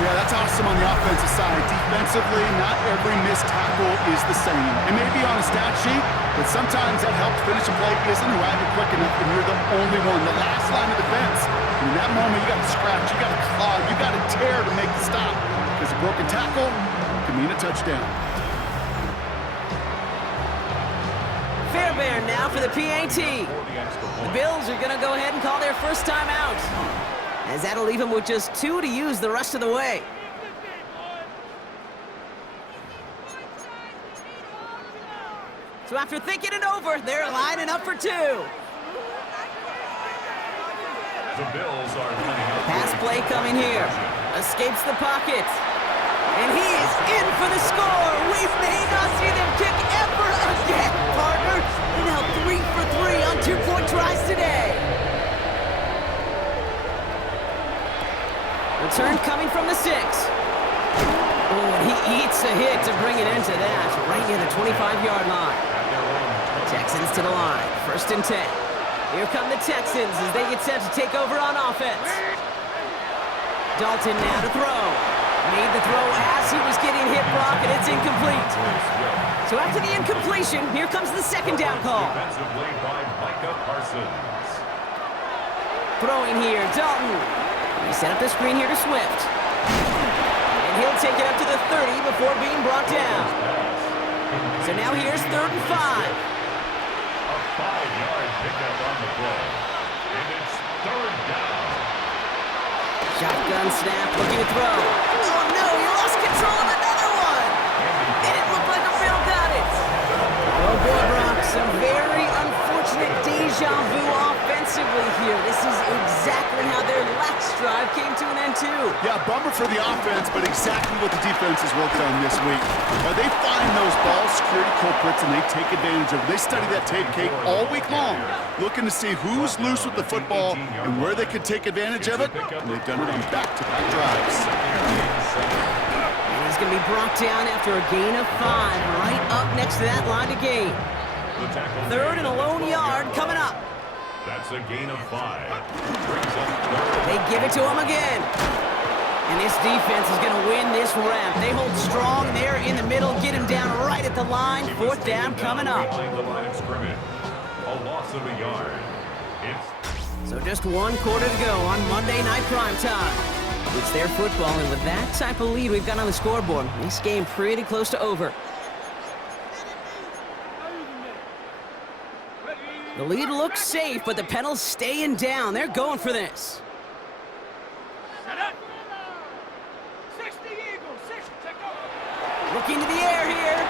Yeah, that's awesome on the offensive side. Defensively, not every missed tackle is the same. It may be on a stat sheet, but sometimes that helps finish a play isn't arriving quick enough, and you're the only one, the last line of defense. And in that moment, you got to scratch, you got to claw, you got to tear to make the stop. Because a broken tackle can mean a touchdown. Fairbairn now for the PAT. The Bills are going to go ahead and call their first time out, as that'll leave them with just 2 to use the rest of the way. So after thinking it over, they're lining up for 2. The Bills are lining up. Pass play coming here. Escapes the pocket. And he is in for the score. We may not see them kick ever again, partner. They're now 3 for 3 on 2-point tries today. Return coming from the 6. Oh, and he eats a hit to bring it into that, right near the 25-yard line. Texans to the line, 1st and 10. Here come the Texans as they get set to take over on offense. Dalton now to throw. Made the throw as he was getting hit, Brock, and it's incomplete. So after the incompletion, here comes the 2nd down call. Defensively by Micah Parsons. Throwing here, Dalton. He set up the screen here to Swift. And he'll take it up to the 30 before being brought down. So now here's 3rd and 5. A 5-yard pickup on the play. And it's 3rd down. Shotgun snap, looking to throw. Oh no, he lost control of another one. And it looked like a Bill got it. Oh boy, Brock, some very unfortunate deja vu offensively here. This is exactly how their last drive came to an end, too. Yeah, bummer for the offense, but exactly what the defense has worked on this week. They find those ball security culprits, and they take advantage of it. They study that tape, Kate, all week long, looking to see who's loose with the football and where they could take advantage of it, and they've done it on back-to-back drives. And he's going to be brought down after a gain of 5, right up next to that line to gain. Third and a lone yard coming up. That's a gain of 5. They give it to him again. And this defense is going to win this ramp. They hold strong there in the middle, get him down right at the line. Fourth down coming up. Behind the line of scrimmage. A loss of a yard. So just 1 quarter to go on Monday Night Primetime. It's their football, and with that type of lead we've got on the scoreboard, this game pretty close to over. The lead looks safe, but the penalty's staying down. They're going for this. Looking to the air here.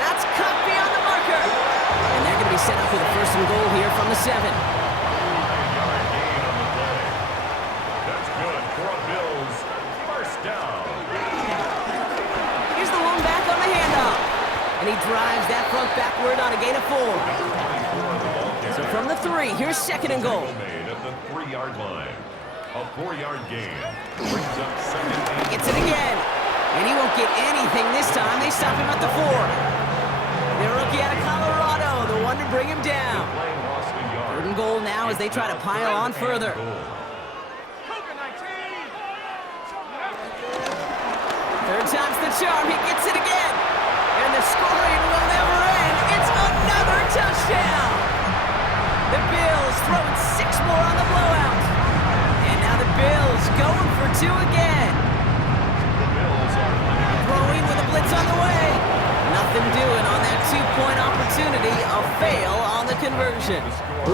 That's cut beyond the marker. And they're going to be set up for the first and goal here from the 7. Yard gain on the play. That's good for a Bills first down. Here's the lone back on the handoff. And he drives that front backward on a gain of 4. So from the 3, here's second and goal. Made at the 3-yard line. A 4-yard gain. Brings up second and Gets it again. And he won't get anything this time. They stop him at the 4. The rookie out of Colorado, the one to bring him down. playing lost a yard. Third and goal now as they try to pile on further. Third time's the charm. He gets it again. And the scoring will never end. It's another touchdown. The Bills throwing 6 more on the blowout. And now the Bills going for 2 again. Throwing with a blitz on the way. Nothing doing on that 2-point opportunity. A fail on the conversion.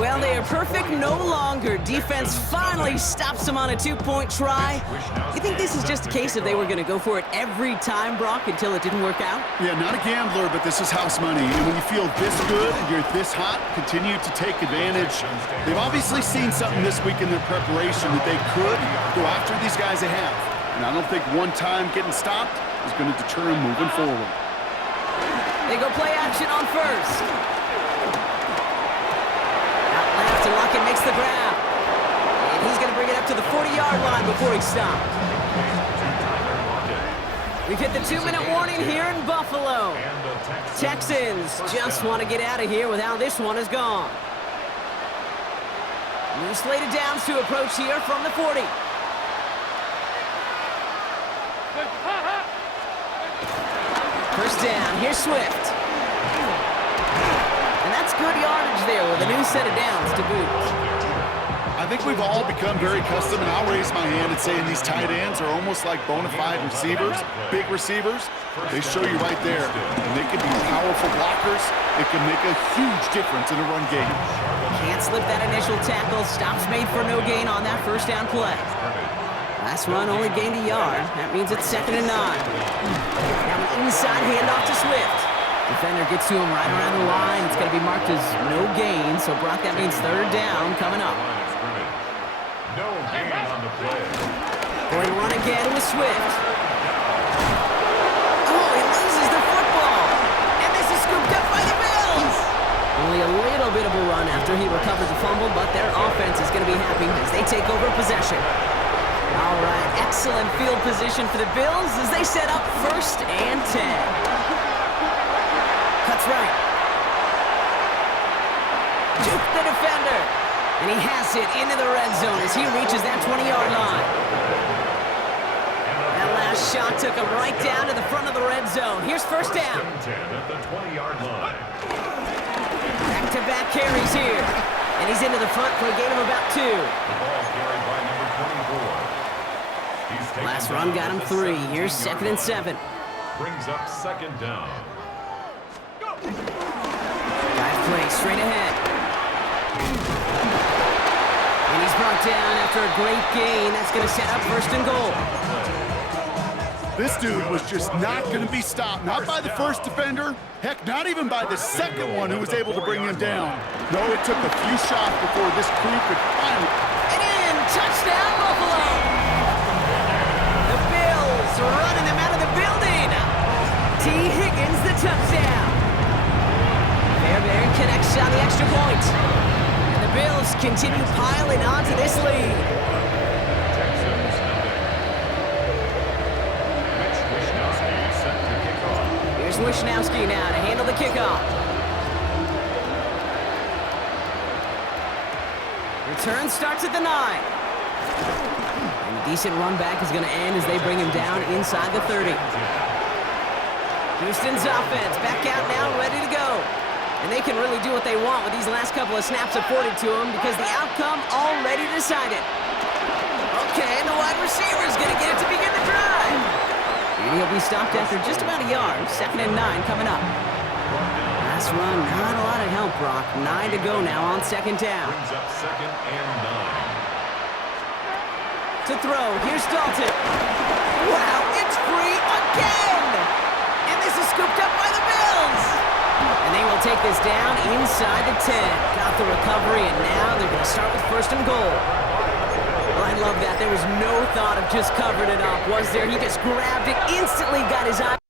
Well, they are perfect no longer. Defense finally stops them on a 2-point try. You think this is just a case of they were going to go for it every time, Brock, until it didn't work out? Yeah, not a gambler, but this is house money. And when you feel this good and you're this hot, continue to take advantage. They've obviously seen something this week in their preparation that they could go after these guys they have. And I don't think one time getting stopped is going to deter them moving forward. They go play action on first. Out left, and Lockett makes the grab. And he's going to bring it up to the 40-yard line before he stopped. We've hit the 2-minute warning here in Buffalo. Texans just want to get out of here with how this one has gone. New slated downs to approach here from the 40. First down, here's Swift. And that's good yardage there with a new set of downs to boot. I think we've all become very accustomed, and I'll raise my hand and saying these tight ends are almost like bona fide receivers, big receivers. They show you right there, and they can be powerful blockers. It can make a huge difference in a run game. Can't slip that initial tackle. Stops made for no gain on that first down play. Last run only gained a yard. That means it's 2nd and 9. Now an inside handoff to Swift. Defender gets to him right around the line. It's going to be marked as no gain. So, Brock, that means 3rd down coming up. No gain on the play. Going to run again with Swift. Oh, he loses the football. And this is scooped up by the Bills. Only a little bit of a run after he recovers the fumble, but their offense is going to be happy as they take over possession. All right, excellent field position for the Bills as they set up 1st and 10. Cuts right. Juke the defender. And he has it into the red zone as he reaches that 20-yard line. That last shot took him right down to the front of the red zone. Here's 1st down. 10 at the 20-yard line. Back-to-back carries here. And he's into the front for a gain of about 2. The ball carried by number 24. Last run got him 3. Here's 2nd and 7. Brings up 2nd down. 5 plays straight ahead. And he's brought down after a great gain. That's going to set up 1st and goal. This dude was just not going to be stopped. Not by the first defender. Heck, not even by the second one who was able to bring him down. No, it took a few shots before this crew could finally... And in! Touchdown, Buffalo! The Bills running them out of the building! T. Higgins, the touchdown! Fairbairn connects on the extra point. And the Bills continue piling onto this lead. Here's Wishnowski now to handle the kickoff. Return starts at the 9. And a decent run back is going to end as they bring him down inside the 30. Houston's offense back out now, ready to go. And they can really do what they want with these last couple of snaps afforded to them because the outcome already decided. Okay, and the wide receiver's going to get it to begin the drive. And he'll be stopped after just about a yard. 2nd and 9 coming up. Last run, not a lot of help, Brock. 9 to go now on 2nd down. Brings up 2nd and 9. To throw, here's Dalton. Wow, it's free again! And this is scooped up by the Bills! And they will take this down inside the 10. Got the recovery, and now they're going to start with 1st and goal. Well, I love that. There was no thought of just covering it up, was there? He just grabbed it, instantly got his eye.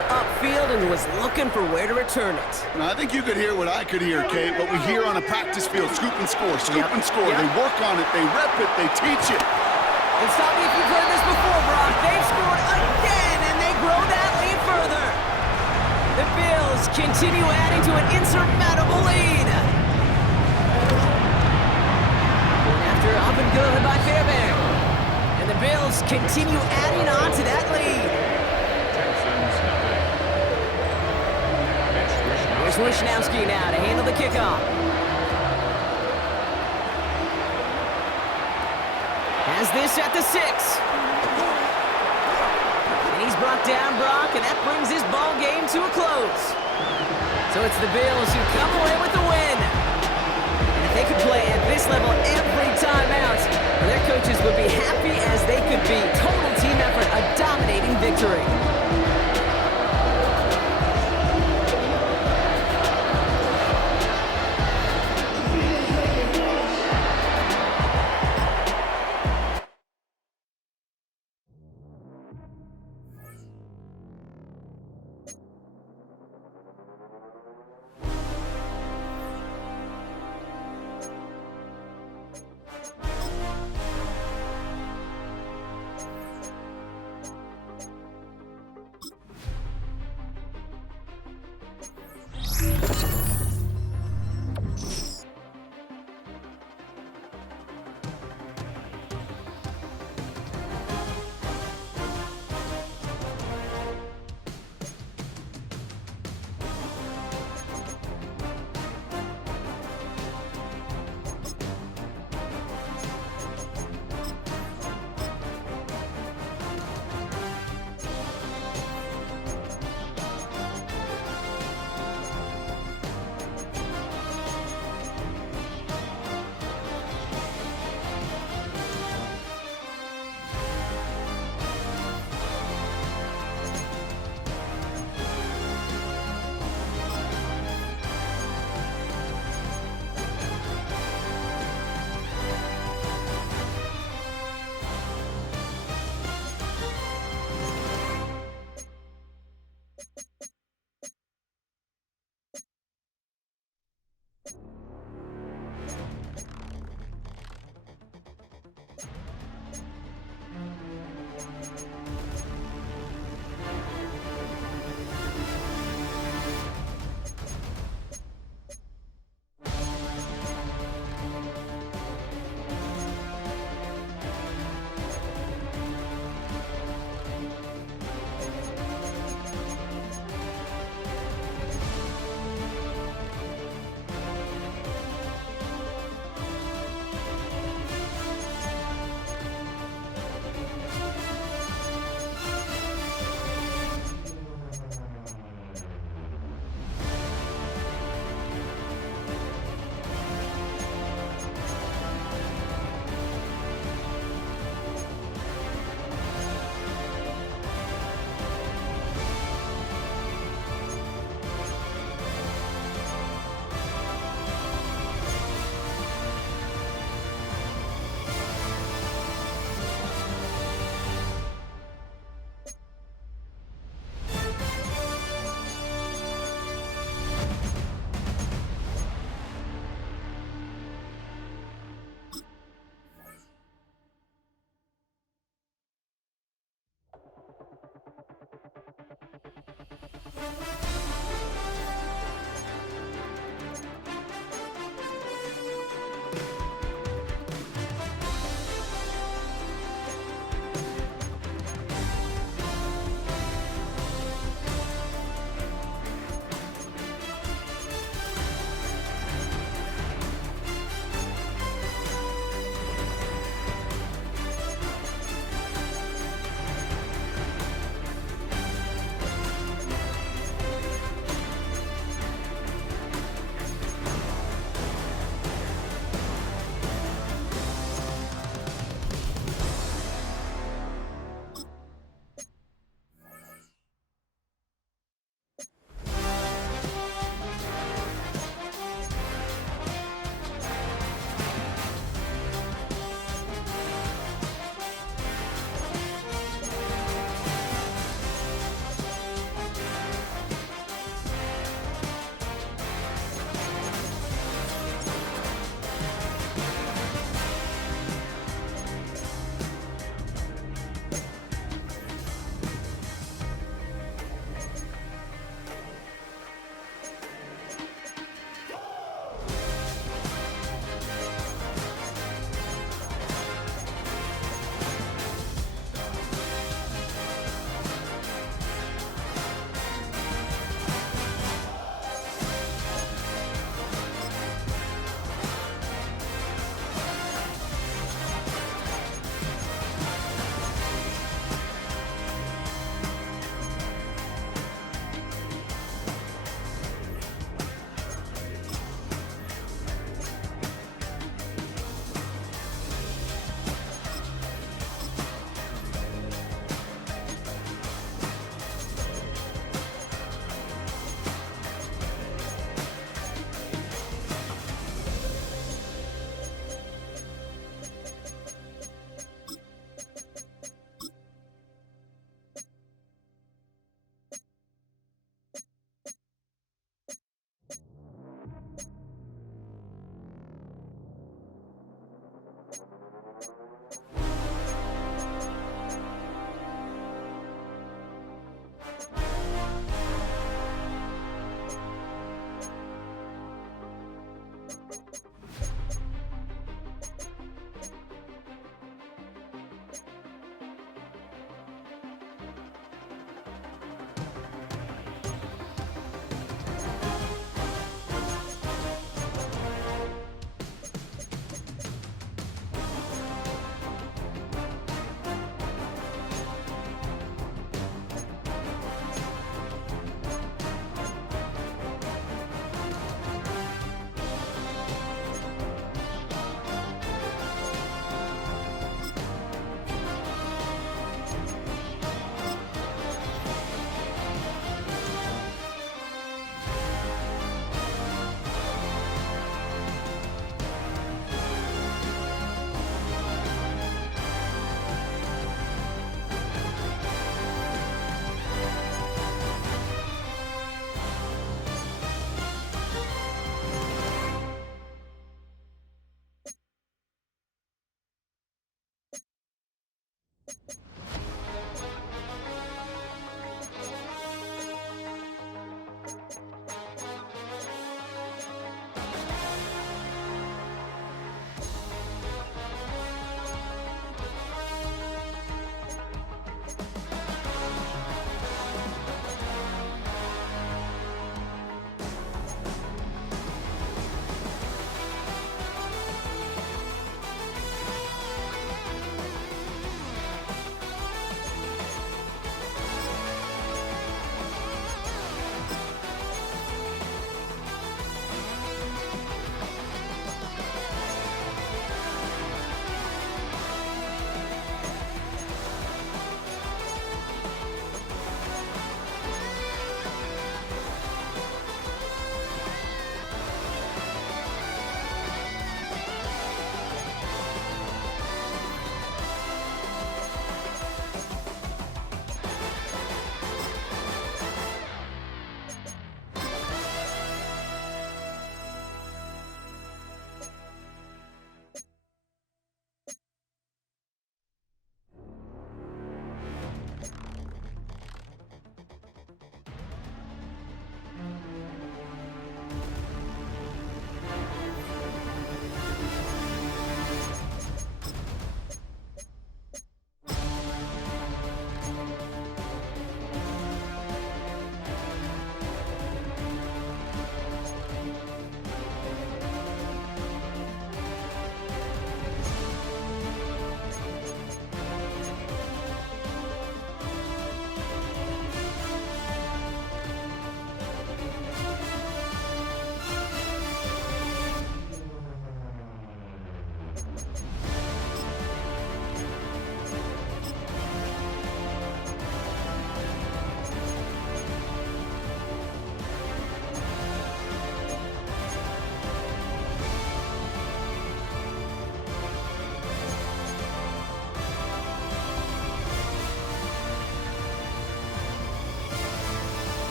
Upfield and was looking for where to return it. Now, I think you could hear what I could hear, Kate. What we hear on a practice field, scoop and score, scoop and score. They work on it, they rep it, they teach it. And stop me if you've heard this before, Brock. They've scored again, and they grow that lead further. The Bills continue adding to an insurmountable lead. After up and good by Fairbairn. And the Bills continue adding on to that lead. Here's Wishnowski now to handle the kickoff. Has this at the 6. And he's brought down, Brock, and that brings his ball game to a close. So it's the Bills who come away with the win. And if they could play at this level every time out, their coaches would be happy as they could be. Total team effort, a dominating victory.